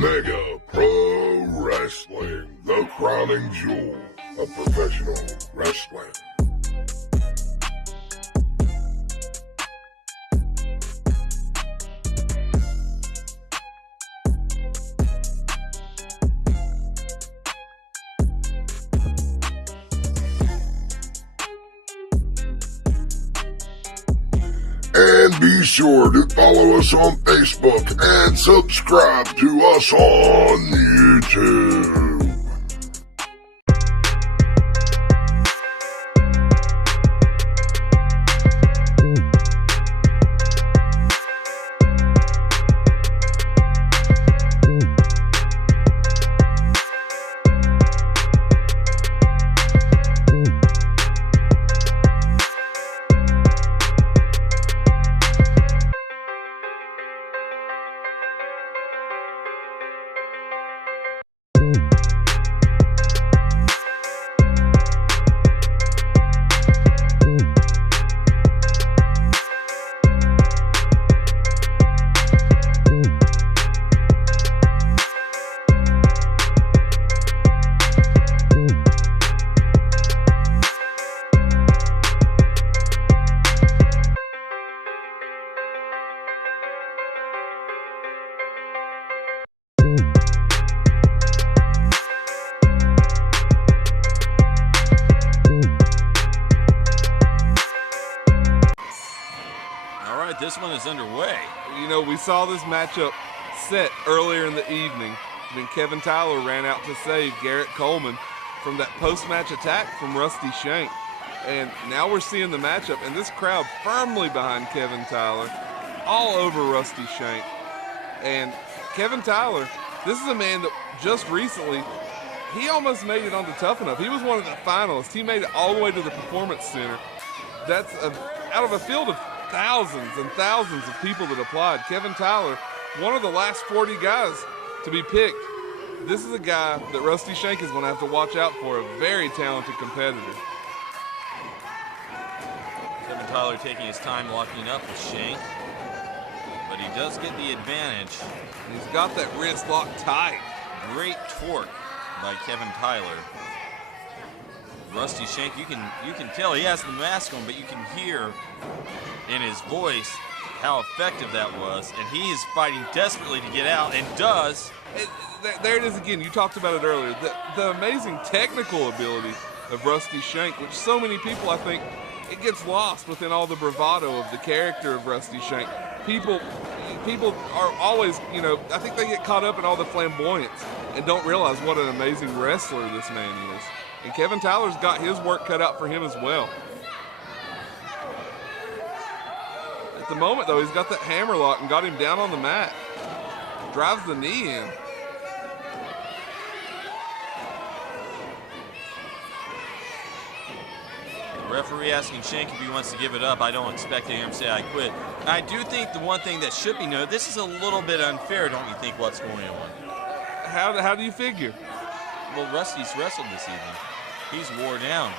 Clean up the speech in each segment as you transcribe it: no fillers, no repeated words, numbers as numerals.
Mega Pro Wrestling, the crowning jewel of professional wrestling. And be sure to follow us on Facebook and subscribe to us on YouTube. This one is underway. You know, we saw this matchup set earlier in the evening when Kevin Tyler ran out to save Garrett Coleman from that post-match attack from Rusty Shank. And now we're seeing the matchup, and this crowd firmly behind Kevin Tyler, all over Rusty Shank. And Kevin Tyler, this is a man that just recently, he almost made it onto Tough Enough. He was one of the finalists. He made it all the way to the Performance Center. That's out of a field of thousands and thousands of people that applied. Kevin Tyler, one of the last 40 guys to be picked. This is a guy that Rusty Shank is going to have to watch out for, a very talented competitor. Kevin Tyler taking his time locking up with Shank, but he does get the advantage. He's got that wrist locked tight. Great torque by Kevin Tyler. Rusty Shank, you can tell he has the mask on, but you can hear in his voice how effective that was, and he is fighting desperately to get out, and does. There it is again. You talked about it earlier. The amazing technical ability of Rusty Shank, which so many people, I think, it gets lost within all the bravado of the character of Rusty Shank. People are always, you know, I think they get caught up in all the flamboyance and don't realize what an amazing wrestler this man is. And Kevin Tyler's got his work cut out for him as well. At the moment, though, he's got that hammer lock and got him down on the mat. Drives the knee in. The referee asking Shank if he wants to give it up. I don't expect him to say I quit. I do think the one thing that should be noted, this is a little bit unfair, don't you think, what's going on? How do you figure? Well, Rusty's wrestled this evening. He's wore down.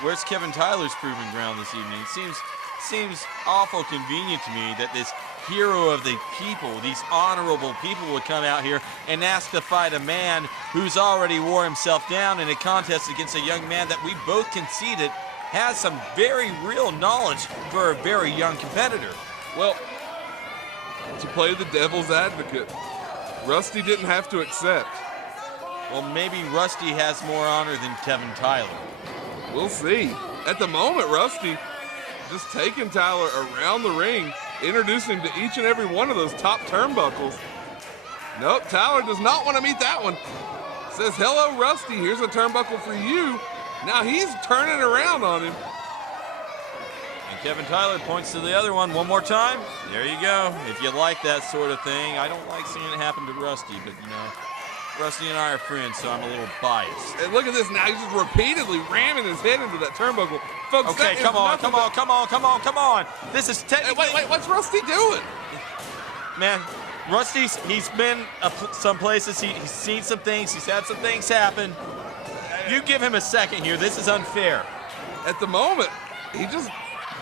Where's Kevin Tyler's proven ground this evening? It seems awful convenient to me that this hero of the people, these honorable people, would come out here and ask to fight a man who's already wore himself down in a contest against a young man that we both conceded has some very real knowledge for a very young competitor. Well, to play the devil's advocate, Rusty didn't have to accept. Well, maybe Rusty has more honor than Kevin Tyler. We'll see. At the moment, Rusty just taking Tyler around the ring, introducing him to each and every one of those top turnbuckles. Nope, Tyler does not want to meet that one. Says, hello, Rusty, here's a turnbuckle for you. Now he's turning around on him. And Kevin Tyler points to the other one more time. There you go. If you like that sort of thing. I don't like seeing it happen to Rusty, but you know, Rusty and I are friends, so I'm a little biased. And look at this now. He's just repeatedly ramming his head into that turnbuckle. Folks, okay, come on. This is technically... Wait, what's Rusty doing? Man, he's been some places. He's seen some things. He's had some things happen. You give him a second here. This is unfair. At the moment, he just...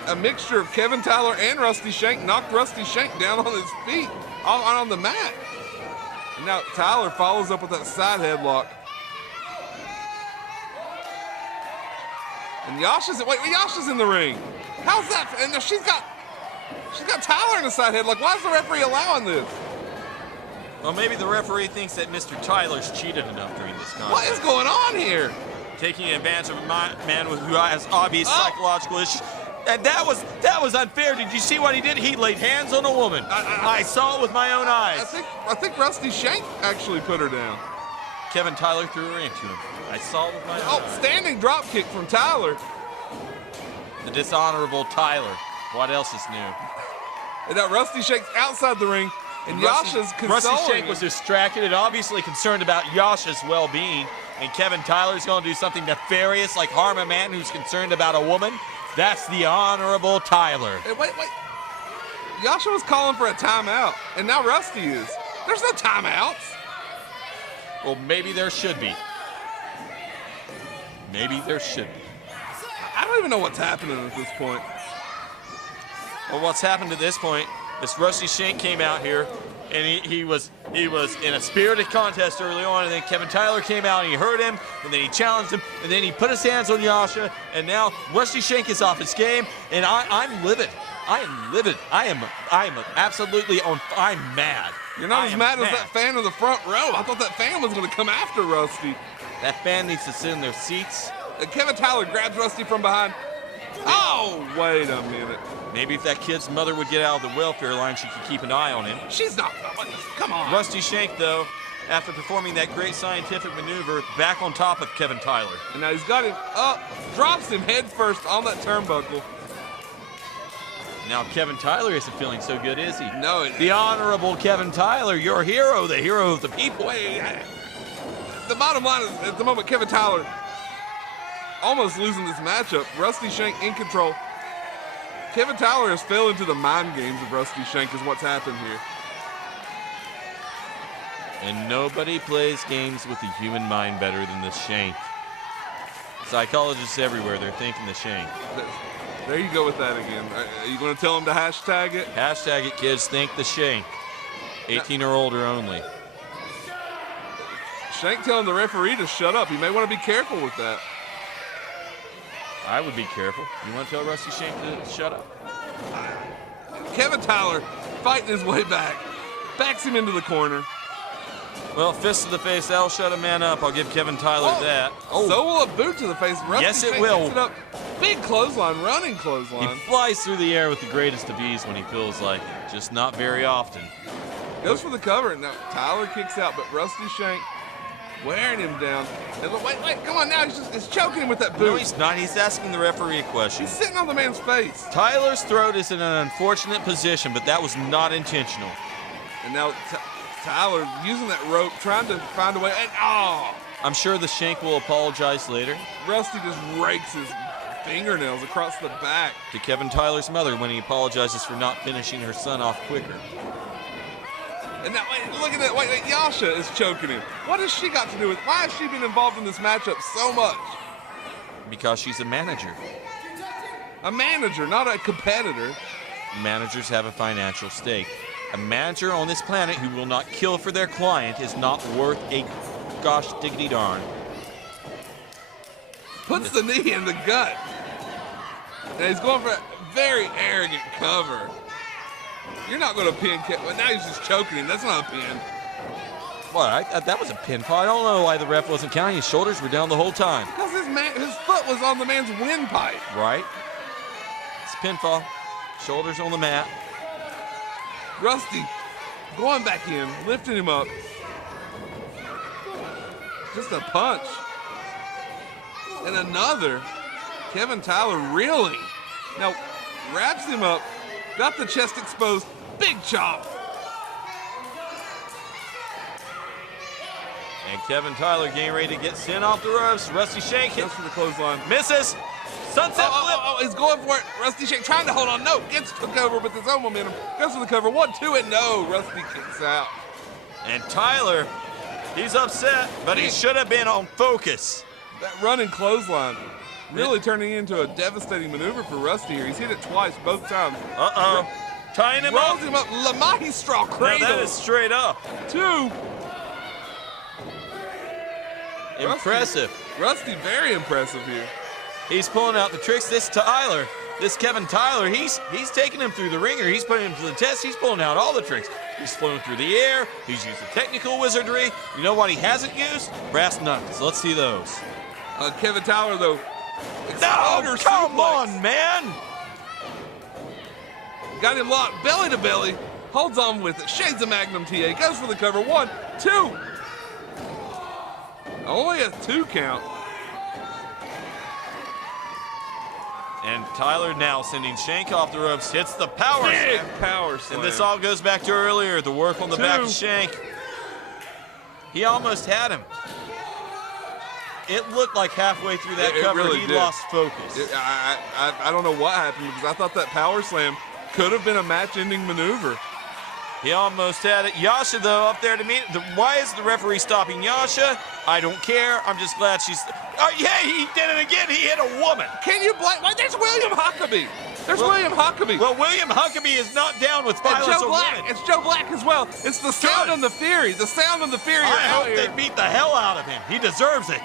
a mixture of Kevin Tyler and Rusty Shank knocked Rusty Shank down on his feet, on the mat. And now Tyler follows up with that side headlock. And Yasha's in the ring. How's that? And she's got Tyler in the side headlock. Why is the referee allowing this? Well, maybe the referee thinks that Mr. Tyler's cheated enough during this contest. What is going on here? Taking advantage of a man who has obvious psychological issues. And that was unfair. Did you see what he did? He laid hands on a woman. I saw it with my own eyes. I think Rusty Shank actually put her down. Kevin Tyler threw her into him. I saw it with my own eyes. Standing drop kick from Tyler. The dishonorable Tyler. What else is new? And now Rusty Shank's outside the ring, and Yasha's consoling Rusty Shank him. was distracted and obviously concerned about Yasha's well-being. And Kevin Tyler's going to do something nefarious like harm a man who's concerned about a woman. That's the honorable Tyler. Hey, wait. Yasha was calling for a timeout, and now Rusty is. There's no timeouts. Well, maybe there should be. Maybe there should be. I don't even know what's happening at this point. Well, what's happened at this point is Rusty Shank came out here, and he was in a spirited contest early on, and then Kevin Tyler came out and he hurt him, and then he challenged him, and then he put his hands on Yasha, and now Rusty Shank is off his game, and I'm livid. I am livid. I am absolutely on. I'm mad. You're not as mad as that fan in the front row. I thought that fan was going to come after Rusty. That fan needs to sit in their seats. And Kevin Tyler grabs Rusty from behind. Oh, wait a minute. Maybe if that kid's mother would get out of the welfare line, she could keep an eye on him. She's not. Come on. Rusty Shank, though, after performing that great scientific maneuver, back on top of Kevin Tyler. And now he's got him up, drops him head first on that turnbuckle. Now Kevin Tyler isn't feeling so good, is he? No. The honorable Kevin Tyler, your hero, the hero of the people. Wait, the bottom line is, at the moment, Kevin Tyler almost losing this matchup. Rusty Shank in control. Kevin Tyler has fell into the mind games of Rusty Shank is what's happened here. And nobody plays games with the human mind better than the Shank. Psychologists everywhere, they're thinking the Shank. There you go with that again. Are you going to tell them to hashtag it? Hashtag it, kids. Think the Shank. 18 or older only. Shank telling the referee to shut up. You may want to be careful with that. I would be careful. You want to tell Rusty Shank to shut up? Kevin Tyler fighting his way back. Backs him into the corner. Well, fist to the face, that'll shut a man up. I'll give Kevin Tyler that. Oh. So will a boot to the face. Rusty Yes, it Shank will. picks it up. Big clothesline, running clothesline. He flies through the air with the greatest of ease when he feels like it. Just not very often. Goes for the cover. Now Tyler kicks out, but Rusty Shank wearing him down. And wait, come on now. He's choking him with that boot. No, he's not. He's asking the referee a question. He's sitting on the man's face. Tyler's throat is in an unfortunate position, but that was not intentional. And now Tyler using that rope, trying to find a way. And I'm sure the Shank will apologize later. Rusty just rakes his fingernails across the back. To Kevin Tyler's mother when he apologizes for not finishing her son off quicker. And now, look at that. Wait, Yasha is choking him. What has she got to do with it? Why has she been involved in this matchup so much? Because she's a manager. A manager, not a competitor. Managers have a financial stake. A manager on this planet who will not kill for their client is not worth a gosh diggity darn. Puts the knee in the gut. And he's going for a very arrogant cover. You're not going to pin Kevin. Well, now he's just choking him. That's not a pin. What? That was a pinfall. I don't know why the ref wasn't counting. His shoulders were down the whole time. Because his foot was on the man's windpipe. Right? It's a pinfall. Shoulders on the mat. Rusty going back in, lifting him up. Just a punch. And another. Kevin Tyler reeling. Now, wraps him up. Got the chest exposed. Big chop. And Kevin Tyler getting ready to get sent off the ropes. Rusty Shank hits Goes for the clothesline. misses. Sunset flip. He's going for it. Rusty Shank trying to hold on. No, gets took over with his own momentum. Goes for the cover. 1, 2, and no. Rusty kicks out. And Tyler, he's upset, but he should have been on focus. That running clothesline really turning into a devastating maneuver for Rusty here. He's hit it twice, both times. Uh-oh. Tying him up. Rolls him up. La Maestro Now cradle. that is straight up. 2, Impressive. Rusty, very impressive here. He's pulling out the tricks. This Kevin Tyler, he's taking him through the ringer. He's putting him to the test. He's pulling out all the tricks. He's flown through the air. He's used the technical wizardry. You know what he hasn't used? Brass knuckles. Let's see those. Kevin Tyler, though. No, come on, man. Got him locked belly to belly. Holds on with it. Shades of Magnum TA. Goes for the cover. 1, 2. Only a 2 count. And Tyler now sending Shank off the ropes. Hits the power Big slam. power slam. And this all goes back to earlier. The work on the back of Shank. He almost had him. It looked like halfway through that cover really he did. lost focus. I don't know what happened because I thought that power slam could have been a match-ending maneuver. He almost had it. Yasha, though, up there to meet it. Why is the referee stopping Yasha? I don't care. I'm just glad she's... Oh, yeah, he did it again. He hit a woman. Can you blame... Wait, there's William Huckabee. William Huckabee. Well, William Huckabee is not down with violence. And Joe Black. It's Joe Black as well. It's the sound and the fury. The sound and the fury I are out hope here. they beat the hell out of him. He deserves it.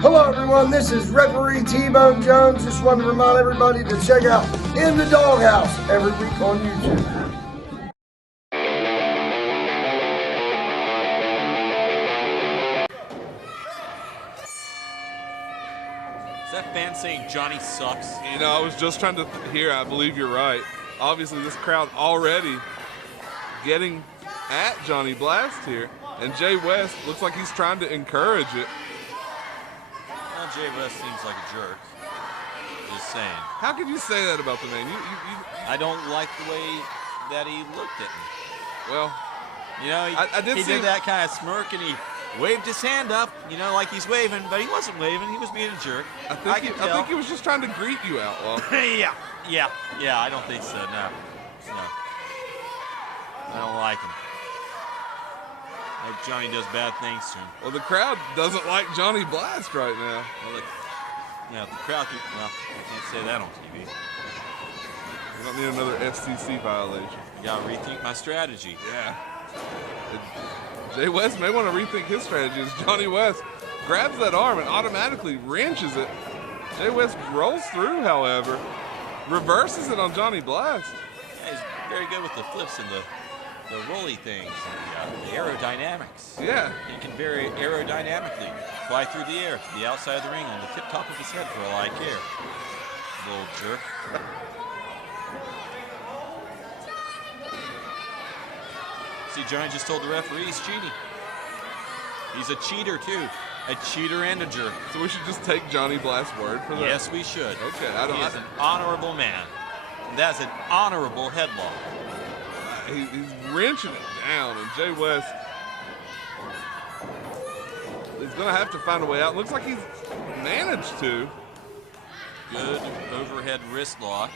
Hello everyone, this is referee T-Bone Jones. Just wanted to remind everybody to check out In the Doghouse every week on YouTube. Is that fan saying Johnny sucks? You know, I was just trying to hear. I believe you're right. Obviously, this crowd already getting at Johnny Blast here. And Jay West looks like he's trying to encourage it. Well, Jay West seems like a jerk. Just saying. How could you say that about the man? I don't like the way that he looked at me. Well, You know, he did that kind of smirk and he waved his hand up, you know, like he's waving, but he wasn't waving. He was being a jerk. I think he was just trying to greet you, Outlaw. Yeah, I don't think so, no. I don't like him. I hope Johnny does bad things to him. Well, the crowd doesn't like Johnny Blast right now. Well, the crowd, I can't say that on TV. We don't need another FCC violation. You gotta rethink my strategy. Yeah. Jay West may want to rethink his strategy as Johnny West grabs that arm and automatically wrenches it. Jay West rolls through, however, reverses it on Johnny Blast. Yeah, he's very good with the flips and the rolly things, and the aerodynamics. Yeah. He can very aerodynamically fly through the air to the outside of the ring on the tip top of his head for all I care. Little jerk. See, Johnny just told the referee he's cheating. He's a cheater, too. A cheater and a jerk. So we should just take Johnny Blast's word for that? Yes, we should. Okay. He is an honorable man. And that's an honorable headlock. He's wrenching it down, and Jay West is going to have to find a way out. Looks like he's managed to. Good overhead wrist lock.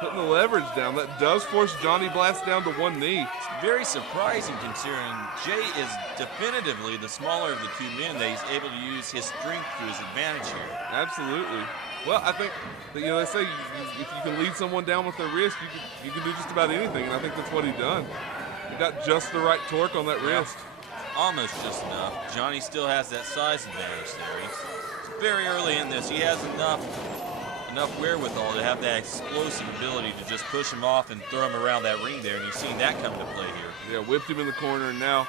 Putting the leverage down. That does force Johnny Blast down to one knee. It's very surprising considering Jay is definitively the smaller of the two men, that he's able to use his strength to his advantage here. Absolutely. Well, I think that, they say if you can lead someone down with their wrist, you can do just about anything, and I think that's what he done. He got just the right torque on that wrist. Almost just enough. Johnny still has that size advantage there. It's very early in this. He has enough wherewithal to have that explosive ability to just push him off and throw him around that ring there, and you've seen that come to play here. Yeah, whipped him in the corner, and now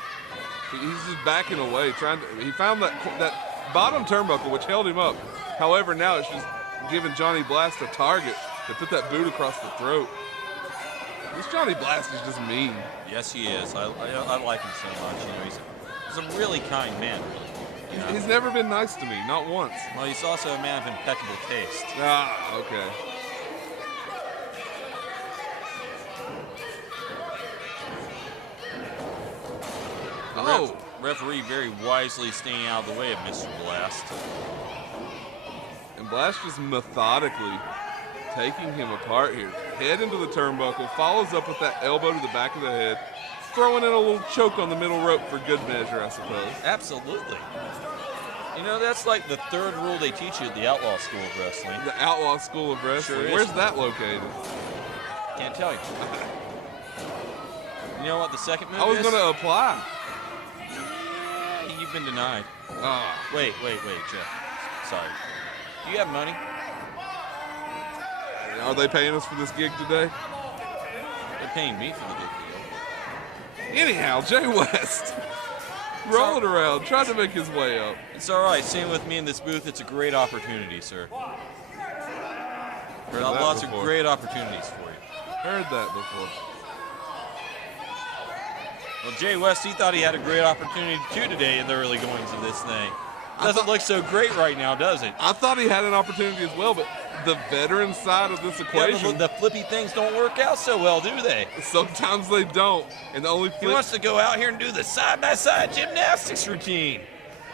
he's just backing away. He found that bottom turnbuckle, which held him up. However, now it's just giving Johnny Blast a target to put that boot across the throat. This Johnny Blast is just mean. Yes, he is. I like him so much. You know, he's a really kind man, really. He's never been nice to me, not once. Well, he's also a man of impeccable taste. Ah, okay. The referee very wisely staying out of the way of Mr. Blast. And Blast just methodically taking him apart here. Head into the turnbuckle, follows up with that elbow to the back of the head, throwing in a little choke on the middle rope for good measure, I suppose. Absolutely. You know, that's like the third rule they teach you at the Outlaw School of Wrestling. The Outlaw School of Wrestling. Sure is. Where's that located? Can't tell you. You know what the second move is? I was going to apply. You've been denied. Wait, Jeff. Sorry. Do you have money? Are they paying us for this gig today? They're paying me for the good deal. Anyhow, Jay West rolling around, trying to make his way up. It's all right. Same with me in this booth. It's a great opportunity, sir. Heard Got that lots before. of great opportunities for you. Heard that before. Well, Jay West, he thought he had a great opportunity too today in the early goings of this thing. Doesn't look so great right now, does it? I thought he had an opportunity as well, but the veteran side of this Yeah, equation, the flippy things don't work out so well, do they? sometimes they don't. And the only He flip, wants to go out here and do the side-by-side gymnastics routine.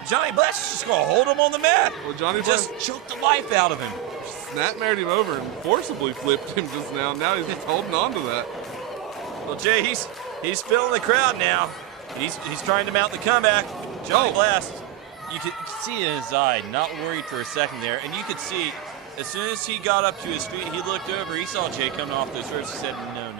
Johnny Blast is just going to hold him on the mat. well, Johnny Just choke the life out of him. snap-married him over and forcibly flipped him just now. Now he's just holding on to that. Well, Jay, he's filling the crowd now. He's trying to mount the comeback. Johnny Blast, you could see in his eye, not worried for a second there, and you could see as soon as he got up to his feet, he looked over, he saw Jay coming off those ropes. He said, no,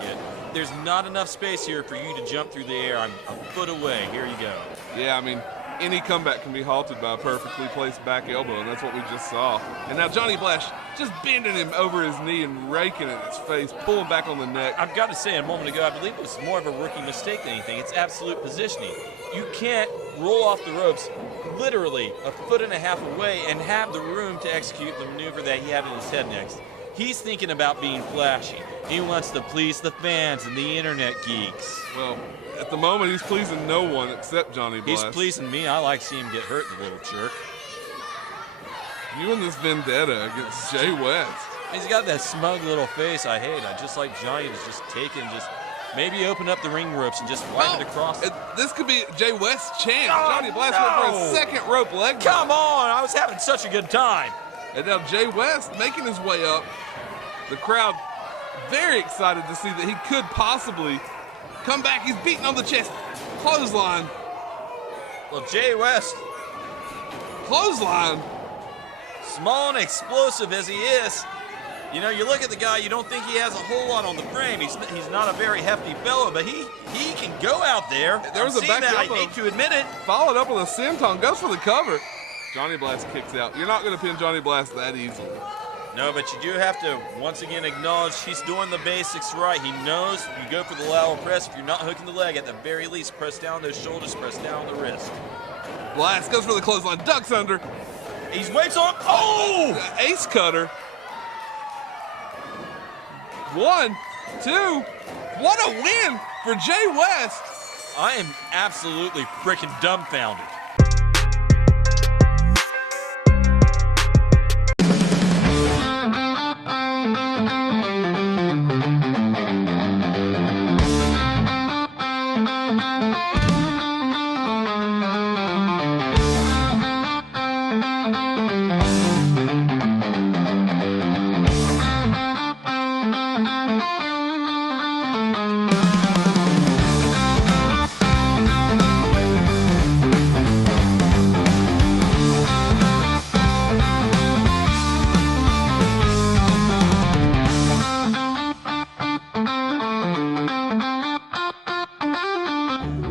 kid. There's not enough space here for you to jump through the air. I'm a foot away. Here you go. Yeah, I mean, any comeback can be halted by a perfectly placed back elbow, and that's what we just saw. And now Johnny Blast just bending him over his knee and raking at his face, pulling back on the neck. I've got to say, a moment ago, I believe it was more of a rookie mistake than anything. It's absolute positioning. You can't roll off the ropes literally a foot and a half away and have the room to execute the maneuver that he had in his head next. He's thinking about being flashy. He wants to please the fans and the internet geeks. Well, at the moment, he's pleasing no one except Johnny Blast. He's pleasing me. I like seeing him get hurt, the little jerk. You and this vendetta against Jay West. He's got that smug little face I hate. I just like Johnny to just take it and just maybe open up the ring ropes and just wipe it across. This could be Jay West's chance. Johnny Blast went for a second rope leg drop. Come on, I was having such a good time. And now Jay West making his way up. The crowd very excited to see that he could possibly come back. He's beating on the chest. Clothesline. Well, Jay West, Clothesline. small and explosive as he is, you know, you look at the guy, you don't think he has a whole lot on the frame. He's not a very hefty fellow, but he can go out there. There was I've a seen back that. I elbow. hate to admit it. Followed up with a senton. Goes for the cover. Johnny Blast kicks out. You're not going to pin Johnny Blast that easily. No, but you do have to once again acknowledge he's doing the basics right. He knows you go for the lateral press. If you're not hooking the leg, at the very least, press down those shoulders, press down the wrist. Blast goes for the clothesline. Ducks under. He's waits on. Oh! Ace cutter. 1, 2. What a win for Jay West. I am absolutely freaking dumbfounded.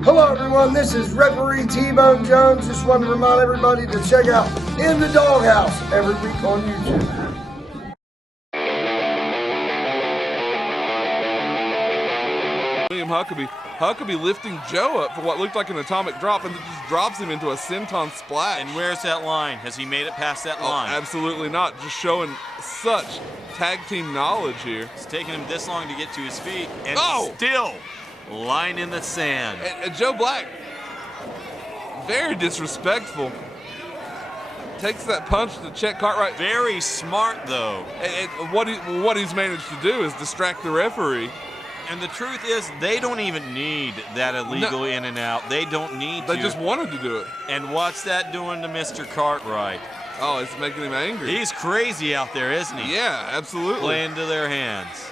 Hello everyone, this is referee T-Bone Jones. Just wanted to remind everybody to check out In the Doghouse every week on YouTube. William Huckabee lifting Joe up for what looked like an atomic drop and then just drops him into a senton splash. And where's that line? Has he made it past that line? Absolutely not. Just showing such tag team knowledge here. It's taken him this long to get to his feet, and Oh! still line in the sand. And Joe Black Very disrespectful. Takes that punch to check Cartwright. Very smart, though. And what he's managed to do is distract the referee. And the truth is, they don't even need that illegal in and out. They don't need to. They just wanted to do it. And what's that doing to Mr. Cartwright? Oh, it's making him angry. He's crazy out there, isn't he? Yeah, absolutely. Playing to their hands.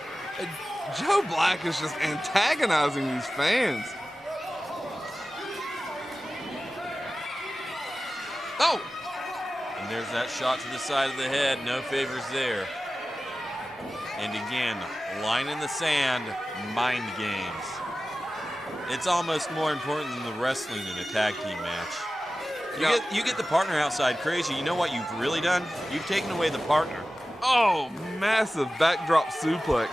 Joe Black is just antagonizing these fans. Oh! And there's that shot to the side of the head. No favors there. And again, line in the sand, mind games. It's almost more important than the wrestling in a tag team match. You get the partner outside crazy. You know what you've really done? You've taken away the partner. Oh, massive backdrop suplex.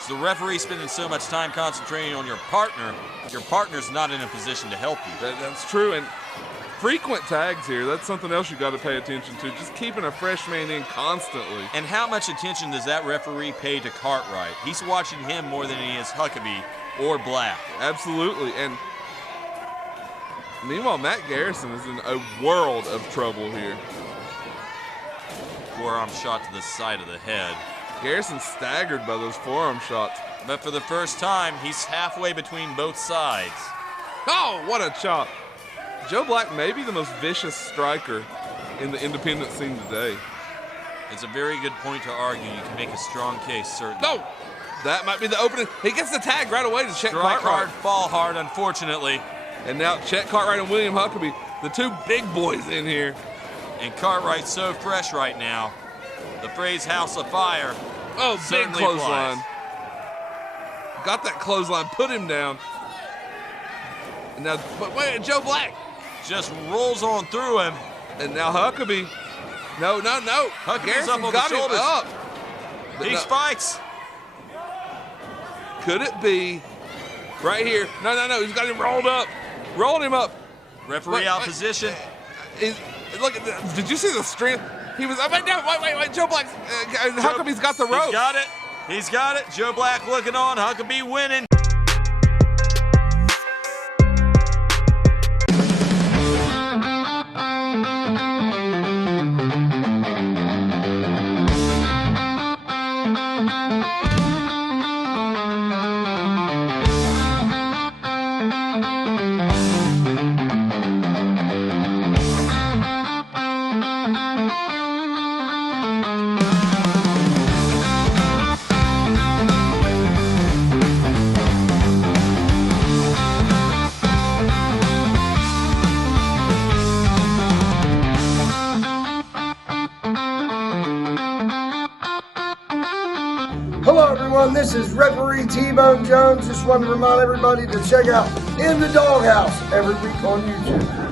So the referee spending so much time concentrating on your partner's not in a position to help you. That's true, and frequent tags here, that's something else you got to pay attention to. Just keeping a fresh man in constantly. And how much attention does that referee pay to Cartwright? He's watching him more than he is Huckabee or Black. Absolutely, and meanwhile, Matt Garrison is in a world of trouble here. Forearm shot to the side of the head. Garrison staggered by those forearm shots. But for the first time, he's halfway between both sides. Oh, what a chop. Joe Black may be the most vicious striker in the independent scene today. It's a very good point to argue. You can make a strong case, certainly. No! That might be the opening. He gets the tag right away to check Strike Cartwright. hard, fall hard, unfortunately. And now Chet Cartwright and William Huckabee, the two big boys in here. And Cartwright's so fresh right now. The phrase house of fire. Oh, big certainly clothesline. applies. Got that clothesline, put him down. And now, but wait, Joe Black. Just rolls on through him. And now Huckabee. No. Huckabee's Garrison up on the got him shoulders. up. But He no. fights. Could it be right here? No. He's got him rolled up. Rolled him up. Referee out position. Look at this. Did you see the strength? He was. Wait. Joe Black. Huckabee's got the rope. He's got it. Joe Black looking on. Huckabee winning. Hello everyone, this is referee T-Bone Jones. Just wanted to remind everybody to check out In the Doghouse every week on YouTube.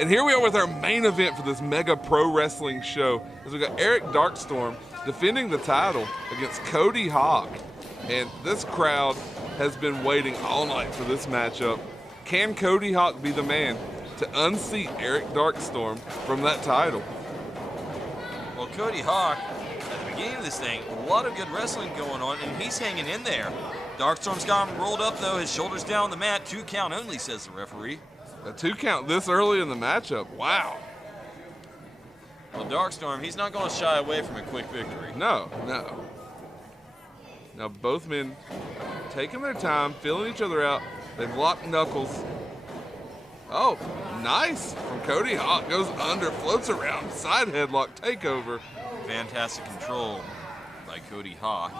And here we are with our main event for this mega pro wrestling show. As we got Eric Darkstorm defending the title against Cody Hawk. And this crowd has been waiting all night for this matchup. Can Cody Hawk be the man to unseat Eric Darkstorm from that title? Well, Cody Hawk, at the beginning of this thing, a lot of good wrestling going on, and he's hanging in there. Darkstorm's got him rolled up, though. His shoulders down on the mat. 2 count only, says the referee. A 2 count this early in the matchup. Wow. Well, Darkstorm, he's not going to shy away from a quick victory. No. Now both men taking their time, feeling each other out. They've locked knuckles. Oh, nice from Cody Hawk. Goes under, floats around, side headlock takeover. Fantastic control by Cody Hawk.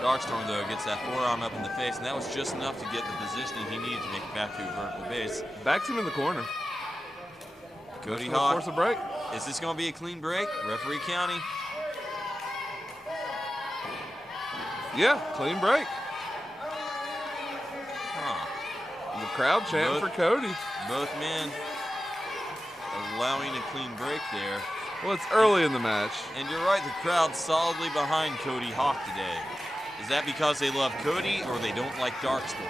Darkstorm, though, gets that forearm up in the face, and that was just enough to get the positioning he needed to make it back to a vertical base. Backs him in the corner. Cody Gonna Hawk, force a break. is this going to be a clean break? Referee county. Yeah, clean break. Huh. And the crowd chanting for Cody. Both men allowing a clean break there. Well, it's early in the match. And you're right, the crowd's solidly behind Cody Hawk today. Is that because they love Cody or they don't like Darkstorm?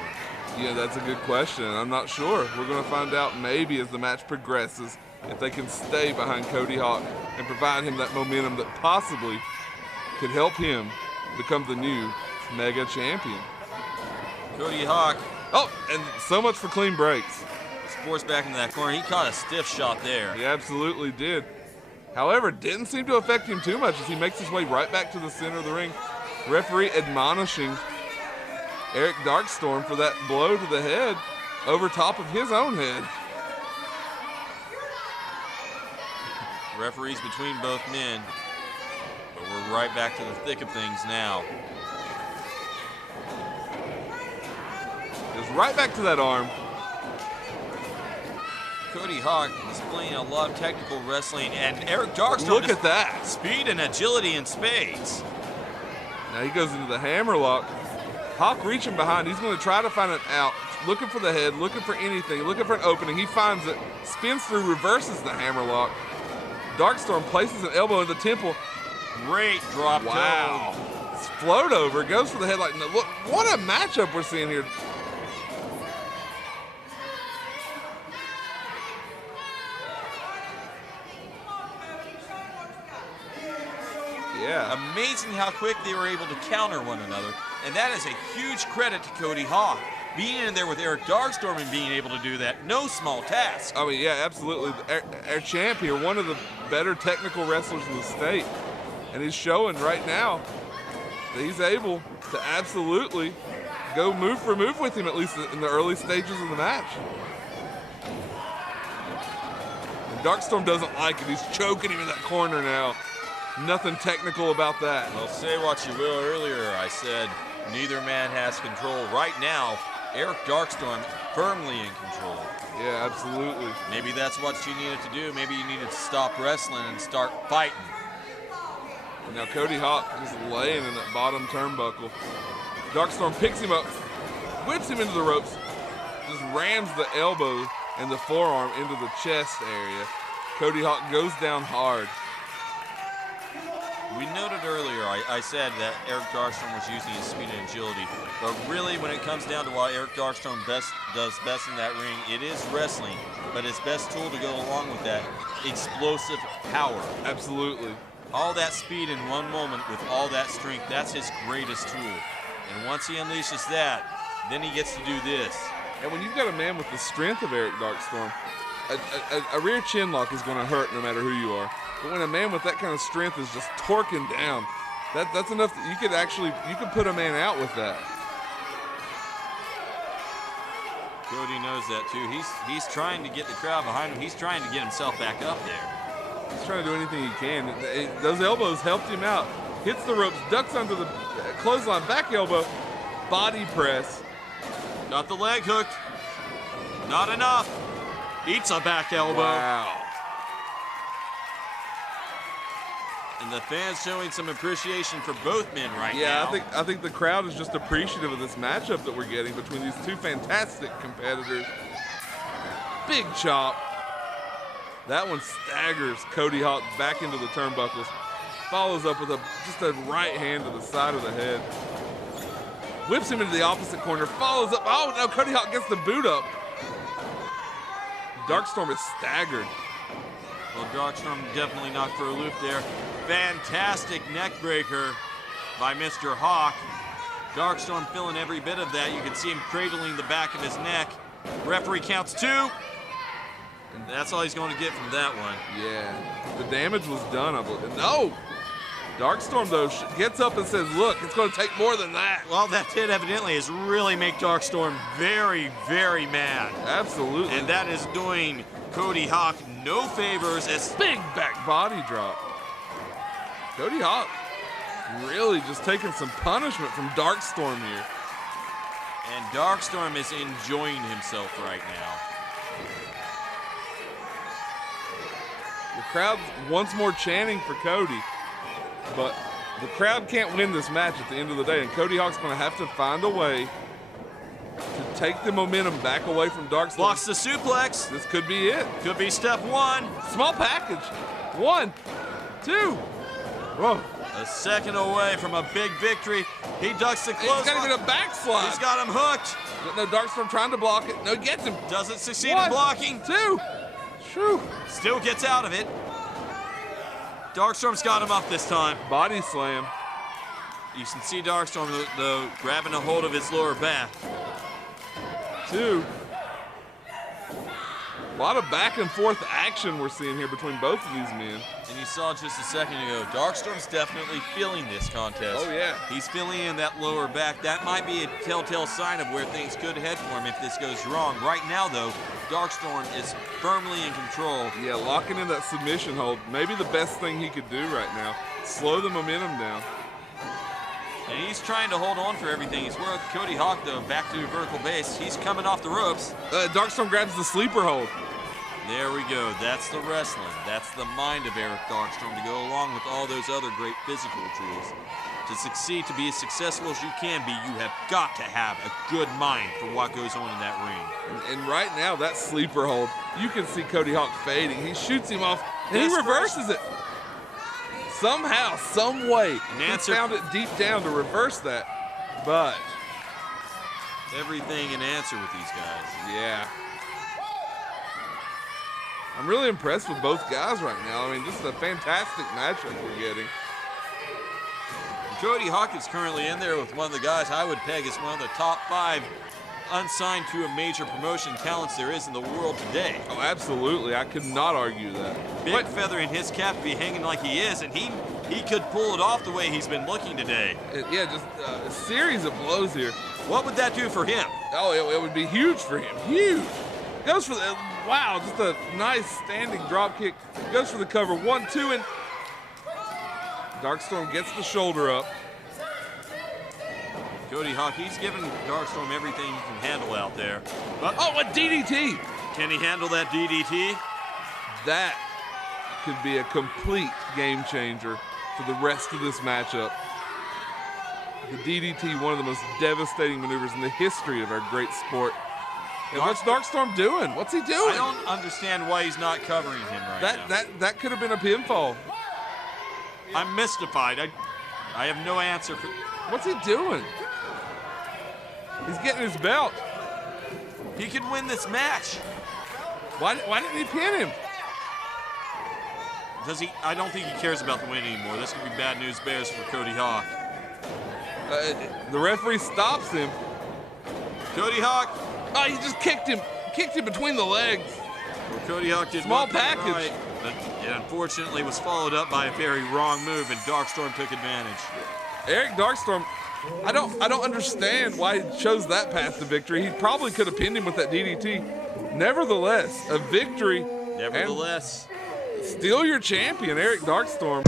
Yeah, that's a good question. I'm not sure. We're going to find out maybe as the match progresses if they can stay behind Cody Hawk and provide him that momentum that possibly could help him become the new Mega Champion. Cody Hawk Oh, and so much for clean breaks. forced back into that corner. He caught a stiff shot there. He absolutely did. However, didn't seem to affect him too much as he makes his way right back to the center of the ring. Referee admonishing Eric Darkstorm for that blow to the head over top of his own head. Referees between both men. But we're right back to the thick of things now. Goes right back to that arm. Cody Hawk displaying a lot of technical wrestling, and Eric Darkstorm. Look at that. Speed and agility in spades. Now he goes into the hammerlock. Hawk reaching behind. He's going to try to find an out. Looking for the head, looking for anything, looking for an opening. He finds it, spins through, reverses the hammerlock. Darkstorm places an elbow in the temple. Great drop. Wow. It's float over, goes for the head like, no, look, what a matchup we're seeing here. Yeah. Amazing how quick they were able to counter one another, and that is a huge credit to Cody Hawk. Being in there with Eric Darkstorm and being able to do that, no small task. I mean, yeah, absolutely. Our champ here, one of the better technical wrestlers in the state, and he's showing right now that he's able to absolutely go move for move with him, at least in the early stages of the match. And Darkstorm doesn't like it. He's choking him in that corner now. Nothing technical about that. Well, say what you will, earlier I said neither man has control. Right now, Eric Darkstorm firmly in control. Yeah, absolutely. Maybe that's what you needed to do. Maybe you needed to stop wrestling and start fighting. And now Cody Hawk just laying in that bottom turnbuckle. Darkstorm picks him up, whips him into the ropes, just rams the elbow and the forearm into the chest area. Cody Hawk goes down hard. We noted earlier, I said that Eric Darkstorm was using his speed and agility, but really when it comes down to what Eric Darkstorm does best in that ring, it is wrestling, but his best tool to go along with that, explosive power. Absolutely. All that speed in one moment with all that strength, that's his greatest tool. And once he unleashes that, then he gets to do this. And when you've got a man with the strength of Eric Darkstorm, a rear chin lock is going to hurt no matter who you are. But when a man with that kind of strength is just torquing down, that's enough that you could put a man out with that. Cody knows that too. He's trying to get the crowd behind him. He's trying to get himself back up there. He's trying to do anything he can. Those elbows helped him out. Hits the ropes, ducks under the clothesline, back elbow, body press. Got the leg hooked. Not enough. Eats a back elbow. Wow. And the fans showing some appreciation for both men right now. Yeah, I think the crowd is just appreciative of this matchup that we're getting between these two fantastic competitors. Big chop. That one staggers Cody Hawk back into the turnbuckles. Follows up with just a right hand to the side of the head. Whips him into the opposite corner. Follows up. Oh no, Cody Hawk gets the boot up. Darkstorm is staggered. Well, Darkstorm definitely knocked for a loop there. Fantastic neck breaker by Mr. Hawk. Darkstorm feeling every bit of that. You can see him cradling the back of his neck. Referee counts 2. And that's all he's going to get from that one. Yeah, the damage was done, I believe. No! Darkstorm, though, gets up and says, look, it's going to take more than that. Well, that did evidently is really make Darkstorm very, very mad. Absolutely. And that is doing Cody Hawk no favors. As big back body drop. Cody Hawk really just taking some punishment from Darkstorm here. And Darkstorm is enjoying himself right now. The crowd once more chanting for Cody, but the crowd can't win this match at the end of the day, and Cody Hawk's going to have to find a way to take the momentum back away from Darkstorm. Blocks the suplex. This could be it. Could be step 1. Small package. 1, 2. Whoa. A second away from a big victory. He ducks the close. He's got him in a backslide. He's got him hooked. No, Darkstorm trying to block it. No, gets him. Doesn't succeed 1, in blocking. 2. Shoo. Still gets out of it. Darkstorm's got him up this time. Body slam. You can see Darkstorm, though, grabbing a hold of his lower back. 2. A lot of back and forth action we're seeing here between both of these men. And you saw just a second ago, Darkstorm's definitely feeling this contest. Oh, yeah. He's feeling in that lower back. That might be a telltale sign of where things could head for him if this goes wrong. Right now, though, Darkstorm is firmly in control. Yeah, locking in that submission hold. Maybe the best thing he could do right now. Slow the momentum down. And he's trying to hold on for everything he's worth. Cody Hawk, though, back to vertical base. He's coming off the ropes. Darkstorm grabs the sleeper hold. There we go. That's the wrestling. That's the mind of Eric Darkstorm to go along with all those other great physical tools. To succeed, to be as successful as you can be, you have got to have a good mind for what goes on in that ring. And right now, that sleeper hold, you can see Cody Hawk fading. He shoots him off, and he reverses it. Somehow, some way, he found it deep down to reverse that. But everything in answer with these guys. Yeah. I'm really impressed with both guys right now. I mean, this is a fantastic matchup we're getting. Cody Hawk is currently in there with one of the guys I would peg as one of the top 5 unsigned to a major promotion talents there is in the world today. Oh, absolutely. I could not argue that. Big feather in his cap to be hanging like he is, and he could pull it off the way he's been looking today. Yeah, just a series of blows here. What would that do for him? Oh, it would be huge for him. Huge. Goes for the, wow, just a nice standing drop kick. Goes for the cover. 1, 2, and Darkstorm gets the shoulder up. Cody Hawk, he's giving Darkstorm everything he can handle out there. But oh, a DDT! Can he handle that DDT? That could be a complete game changer for the rest of this matchup. The DDT, one of the most devastating maneuvers in the history of our great sport. And what's Darkstorm doing? What's he doing? I don't understand why he's not covering him right now. That could have been a pinfall. I'm mystified. I have no answer for. What's he doing? He's getting his belt. He could win this match. Why didn't he pin him? Does he? I don't think he cares about the win anymore. This could be bad news bears for Cody Hawk. The referee stops him. Cody Hawk. Oh, he just kicked him between the legs. Well, Cody Hawk did small one thing package. Right, but it unfortunately was followed up by a very wrong move, and Darkstorm took advantage. Eric Darkstorm, I don't understand why he chose that path to victory. He probably could have pinned him with that DDT. Nevertheless, a victory. Nevertheless, still your champion, Eric Darkstorm.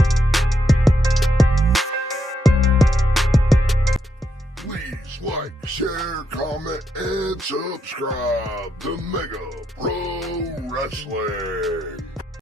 Please like, share, comment, and subscribe to Mega Pro Wrestling.